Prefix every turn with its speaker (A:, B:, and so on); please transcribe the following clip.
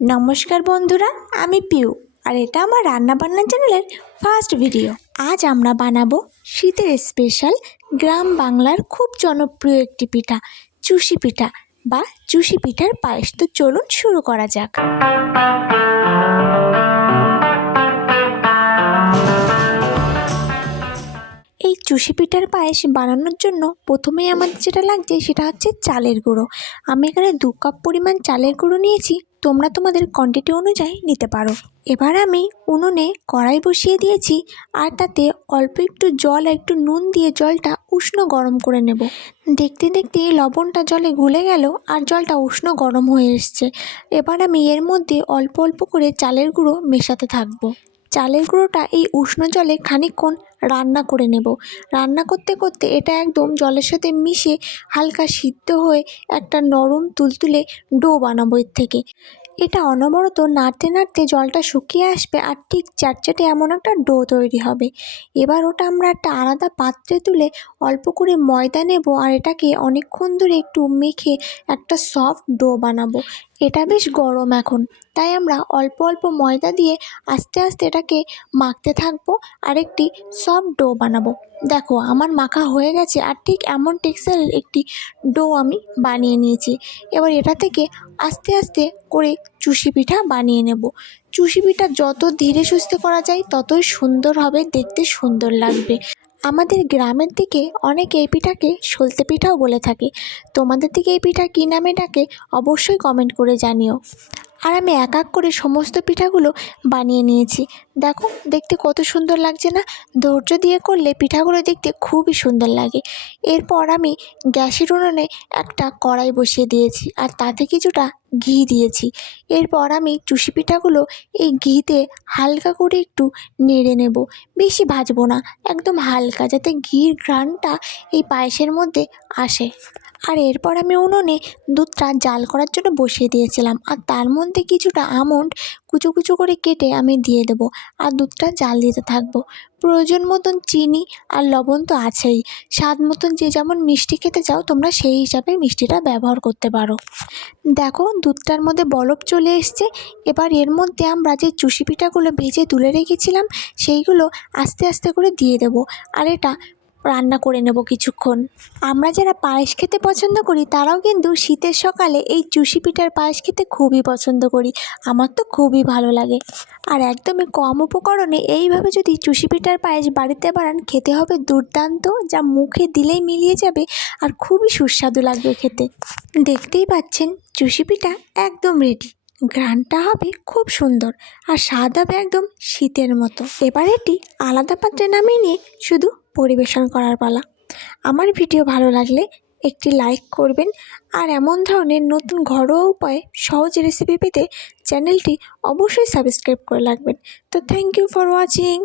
A: নমস্কার বন্ধুরা, আমি পিউ, আর এটা আমার রান্না রান্নাবান্না চ্যানেলের ফার্স্ট ভিডিও। আজ আমরা বানাবো শীতের স্পেশাল গ্রাম বাংলার খুব জনপ্রিয় একটি পিঠা, চুষি পিঠা বা চুষি পিঠার পায়েস। তো চলুন শুরু করা যাক। এই চুষি পিঠার পায়েস বানানোর জন্য প্রথমেই আমাদের যেটা লাগছে সেটা হচ্ছে চালের গুঁড়ো। আমি এখানে দু কাপ পরিমাণ চালের গুঁড়ো নিয়েছি তোমরা তোমাদের কোয়ান্টিটি অনুযায়ী নিতে পারো। এবার আমি উনুনে কড়াই বসিয়ে দিয়েছি আর তাতে অল্প একটু জল আর একটু নুন দিয়ে জলটা উষ্ণ গরম করে নেব। দেখতে দেখতে লবণটা জলে গুলে গেল আর জলটা উষ্ণ গরম হয়ে এসছে। এবার আমি এর মধ্যে অল্প অল্প করে চালের গুঁড়ো মেশাতে থাকব। চালের গুঁড়োটা এই উষ্ণ জলে খানিকক্ষণ রান্না করে নেব। রান্না করতে করতে এটা একদম জলের সাথে মিশে হালকা সিদ্ধ হয়ে একটা নরম তুলতুলে ডো বানাবো এর থেকে। এটা অনবরত নাড়তে নাড়তে জলটা শুকিয়ে আসবে আর ঠিক চারচাটে এমন একটা ডো তৈরি হবে। এবার ওটা আমরা একটা আলাদা পাত্রে তুলে অল্প করে ময়দা নেব আর এটাকে অনেকক্ষণ ধরে একটু মেখে একটা সফট ডো বানাবো। এটা বেশ গরম এখন, তাই আমরা অল্প অল্প ময়দা দিয়ে আস্তে আস্তে এটাকে মাখতে থাকব আর একটি সফট ডো বানাবো। দেখো, আমার মাখা হয়ে গেছে আর ঠিক এমন টেক্সচারের একটি ডো আমি বানিয়ে নিয়েছি। এবার এটা থেকে আস্তে আস্তে করে চুষি পিঠা বানিয়ে নেব। চুষি পিঠা যত ধীরে সুস্থে করা যায়, ততই সুন্দর হবে, দেখতে সুন্দর লাগবে। আমাদের গ্রামের দিকে অনেক এই পিঠাকে সলতে পিঠাও বলে থাকে। তোমাদের দিকে এই পিঠা কী নামে ডাকে, অবশ্যই কমেন্ট করে জানিও। আর আমি এক এক করে সমস্ত পিঠাগুলো বানিয়ে নিয়েছি। দেখো, দেখতে কত সুন্দর লাগছে না? ধৈর্য দিয়ে করলে পিঠাগুলো দেখতে খুবই সুন্দর লাগে। এরপর আমি গ্যাসের উনুনে একটা কড়াই বসিয়ে দিয়েছি আর তাতে কিছুটা ঘি দিয়েছি। এরপর আমি চুষি পিঠাগুলো এই ঘিতে হালকা করে একটু নেড়ে নেব। বেশি ভাজবো না, একদম হালকা, যাতে ঘির ঘ্রাণটা এই পায়েসের মধ্যে আসে। আর এরপর আমি উনুনে দুধটা জাল করার জন্য বসিয়ে দিয়েছিলাম। আর তার মধ্যে কিছুটা আমন্ড কুচো কুচো করে কেটে আমি দিয়ে দেবো আর দুধটা জাল দিতে থাকব। প্রয়োজন মতন চিনি আর লবণ তো আছেই। স্বাদ মতন যে যেমন মিষ্টি খেতে চাও, তোমরা সেই হিসাবে মিষ্টিটা ব্যবহার করতে পারো। দেখো, দুধটার মধ্যে বরফ চলে এসছে। এবার এর মধ্যে আমরা যে চুষি পিঠাগুলো ভেজে তুলে রেখেছিলাম, সেইগুলো আস্তে আস্তে করে দিয়ে দেবো। আর এটা রান্না করে নেব কিছুক্ষণ। আমরা যারা পায়েস খেতে পছন্দ করি, তারাও কিন্তু শীতের সকালে এই চুষি পিঠার পায়েস খেতে খুবই পছন্দ করি। আমার তো খুবই ভালো লাগে। আর একদমই কম উপকরণে এইভাবে যদি চুষি পিঠার পায়েস বাড়িতে বানান, খেতে হবে দুর্দান্ত, যা মুখে দিলেই মিলিয়ে যাবে আর খুবই সুস্বাদু লাগবে খেতে। দেখতেই পাচ্ছেন, চুষি পিঠা একদম রেডি ঘ্রাণটা হবে খুব সুন্দর আর স্বাদ হবে একদম শীতের মতো। এবার এটি আলাদা পাত্রে নামিয়ে নিয়ে শুধু পরিবেশন করার পালা। আমার ভিডিও ভালো লাগলে একটি লাইক করবেন আর এমন ধরনের নতুন ঘরোয়া উপায়ে সহজ রেসিপি পেতে চ্যানেলটি অবশ্যই সাবস্ক্রাইব করে রাখবেন। তো থ্যাংক ইউ ফর ওয়াচিং